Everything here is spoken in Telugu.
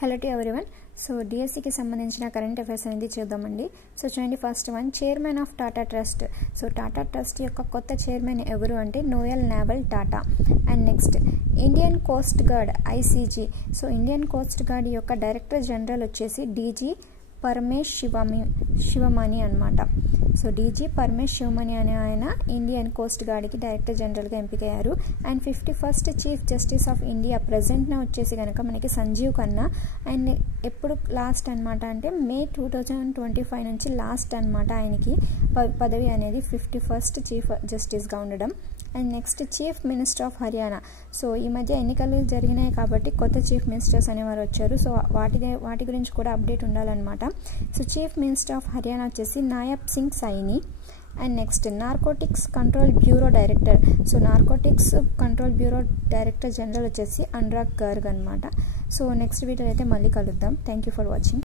Hello to everyone. సో డిఎస్సికి సంబంధించిన కరెంట్ అఫైర్స్ అనేది చూద్దామండి. సో చూడండి, first one, chairman of Tata Trust. So Tata Trust యొక్క కొత్త చైర్మన్ ఎవరు అంటే Noel Naval Tata. And next, Indian Coast Guard ICG. So Indian Coast Guard యొక్క డైరెక్టర్ జనరల్ వచ్చేసి డీజీ పరమేష్ శివమణి అనమాట. సో డీజీ పరమేష్ శివమణి అనే ఆయన ఇండియన్ కోస్ట్ గార్డ్కి డైరెక్టర్ జనరల్గా ఎంపికయ్యారు. And 51st chief justice of India ప్రజెంట్న వచ్చేసి కనుక మనకి సంజీవ్ ఖన్నా. అండ్ ఎప్పుడు లాస్ట్ అనమాట అంటే May 2025 నుంచి లాస్ట్ అనమాట ఆయనకి పదవి అనేది 51st చీఫ్ జస్టిస్గా ఉండడం. And next, chief minister of Haryana. So ఈ మధ్య ఎన్నికలు జరిగినాయి కాబట్టి కొత్త చీఫ్ మినిస్టర్స్ అనేవారు వచ్చారు. సో వాటి గురించి కూడా అప్డేట్ ఉండాలన్నమాట. So chief minister of Haryana వచ్చేసి Nayab Singh Saini. And next, narcotics control bureau director. So narcotics control bureau director general వచ్చేసి అనురాగ్ గర్గ్ అనమాట. సో నెక్స్ట్ వీడియో అయితే మళ్ళీ కలుద్దాం. Thank you for watching.